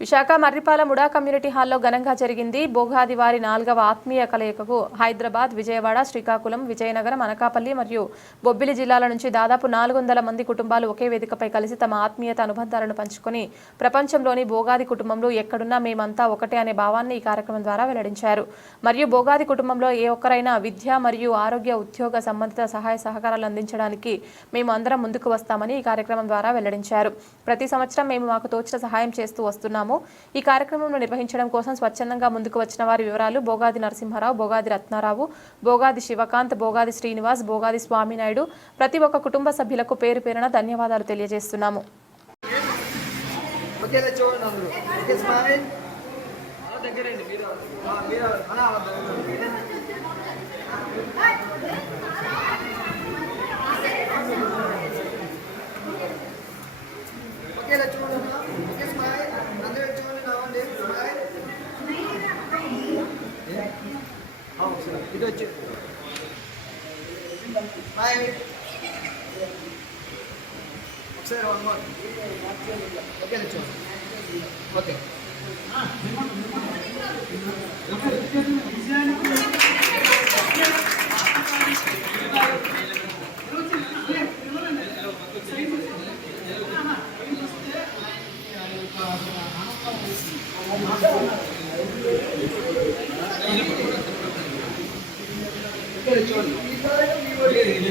Visakha మర్రిపాల MUDA community హాల్లో ఘనంగా జరిగింది. భోగాది వారి నాలుగవ ఆత్మీయ కలయికకు హైదరాబాద్ విజయవాడ శ్రీకాకుళం విజయనగరం అనకాపల్లి మరియు బొబ్బిలి జిల్లాల నుంచి దాదాపు నాలుగు వందల మంది కుటుంబాలు ఒకే వేదికపై కలిసి తమ ఆత్మీయత అనుబంధాలను పంచుకొని ప్రపంచంలోని భోగాది కుటుంబంలో ఎక్కడున్నా మేమంతా ఒకటే అనే భావాన్ని ఈ కార్యక్రమం ద్వారా వెల్లడించారు. మరియు భోగాది కుటుంబంలో ఏ ఒక్కరైనా విద్య మరియు ఆరోగ్య ఉద్యోగ సంబంధిత సహాయ సహకారాలు అందించడానికి మేము అందరం ముందుకు వస్తామని ఈ కార్యక్రమం ద్వారా వెల్లడించారు. ప్రతి సంవత్సరం మేము మాకు తోచిన సహాయం చేస్తూ వస్తున్నాము. ఈ కార్యక్రమంలో నిర్వహించడం కోసం స్వచ్ఛందంగా ముందుకు వచ్చిన వారి వివరాలు బోగాది నరసింహారావు బోగాది రత్నారావు బోగాది శివకాంత్ బోగాది శ్రీనివాస్ బోగాది స్వామినాయుడు ప్రతి ఒక్క కుటుంబ సభ్యులకు పేరు పేరున ధన్యవాదాలు తెలియజేస్తున్నాము అలా దగ్గరండి మీరు ఆ, మీరు అలా అలా దగ్గర. ఓకేలే చూడండి అన్న. ఓకే స్మైల్ అందరూ చూడండి నవ్వండి స్మైల్ ఆ, ఒకసారి ఇది వచ్చి ఒకసారి one more okay okay okay చూడండి ఓకేలే చూడండి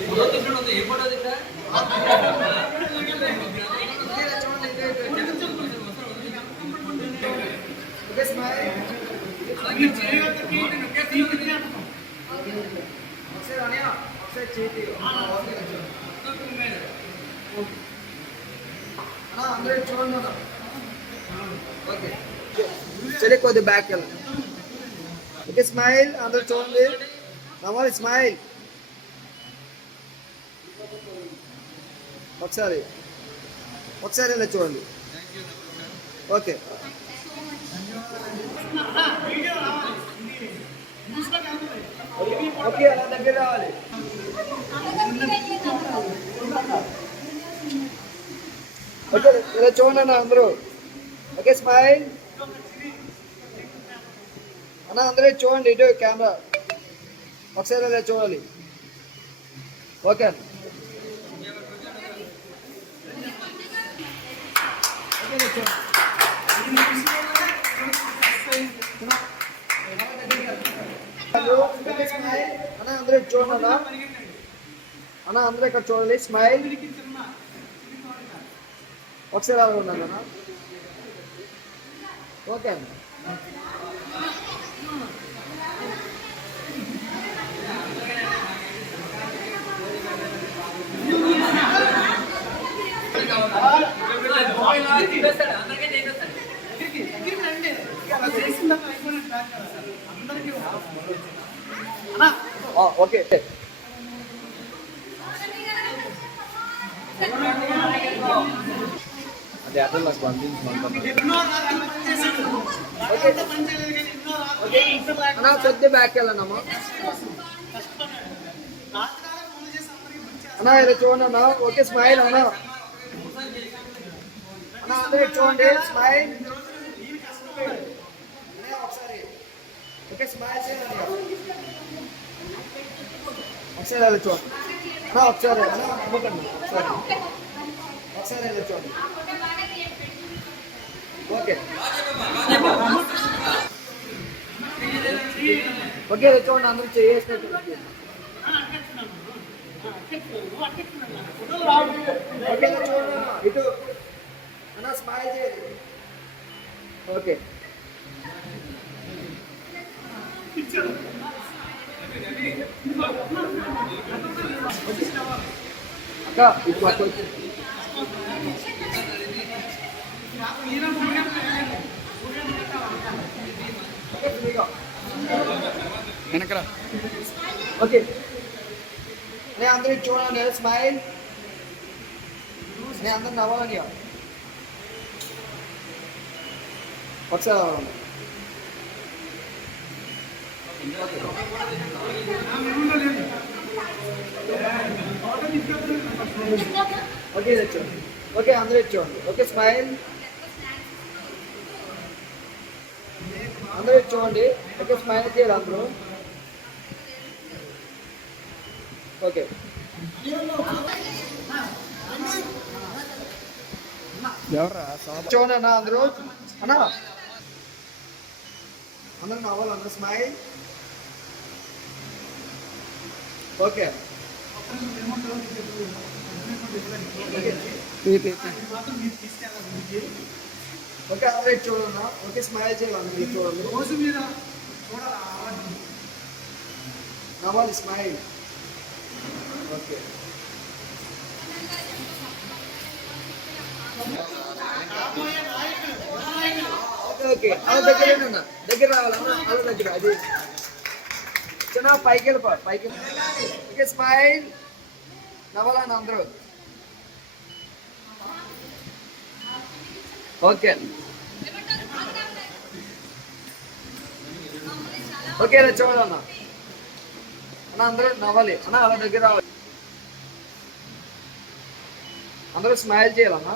ఓకే స్మైల్ ఒకసారి అనయ్య ఒకసారి స్మైల్ ఒకసారి. ఒకసారి ఇలా చూడండి. ఓకే. ఓకే అలా దగ్గర రావాలి. ఓకే ఇలా చూడండి అన్న అందరూ. ఓకే స్మైల్ అన్న అందరూ చూడండి ఇటు కెమెరా. ఒకసారి చూడాలి. ఓకే అన్న. అన్న అందరూ చూడండి అన్న అందరూ ఇక్కడ చూడాలి. స్మైల్ ఒకసారి అలా ఉన్నాను అన్న. ఓకే అన్న. ఓకే. అదే అట్లా నాకు పంపించమంటాను ఓకే. ఓకే. అన్న కొద్ది బ్యాక్ వెళ్ళండమ్మా అన్న ఇలా చూడండి అన్న. ఓకే స్మైల్ అన్న అన్న. అందరూ చూడండి స్మైల్ ఒకసారి ఓకే స్మైల్ చేయండి ఒకసారి ఇలా చూడండి ఒకసారి ఒకసారి ఒకసారి చూడండి ఓకే ఓకే చూడండి అందరూ చేసినట్టు ఓకే చూడండి ఇటు అన్న స్మైల్ చేయాలి ఓకే అక్క. ఓకే, ఫ్రీగా. వెనకరా ఓకే నేను అందరూ చూడండి స్మైల్ నేను అందరు నవ్వాలని ఒకసారి ఓకే చూడండి ఓకే అందరూ ఇది ఓకే స్మైల్. అందరూ ఇటు చూడండి ఓకే స్మైల్ చేయాలి అందరూ. ఓకే. అన్న అందరూ? అన్న. అందరూ నవ్వాలి అందరూ స్మైల్ ఓకే. ఓకే అందరూ చూడన్నా. ఓకే స్మైల్ చేయాలి ఇటు చూడండి. నవ్వాలి స్మైల్ ఓకే. ఓకే. ఓకే అలా దగ్గర అన్న దగ్గర రావాలన్నా అలా దగ్గర అది. చిన్న పైకి వెళ్ళిపో పైకి ఓకే స్మైల్ నవ్వాలని అందరూ? ఓకే. ఓకే ఇలా చూడాలన్న అన్న అందరూ నవ్వాలి. అన్న అలా దగ్గర రావాలి. అందరూ స్మైల్ చేయాలన్నా.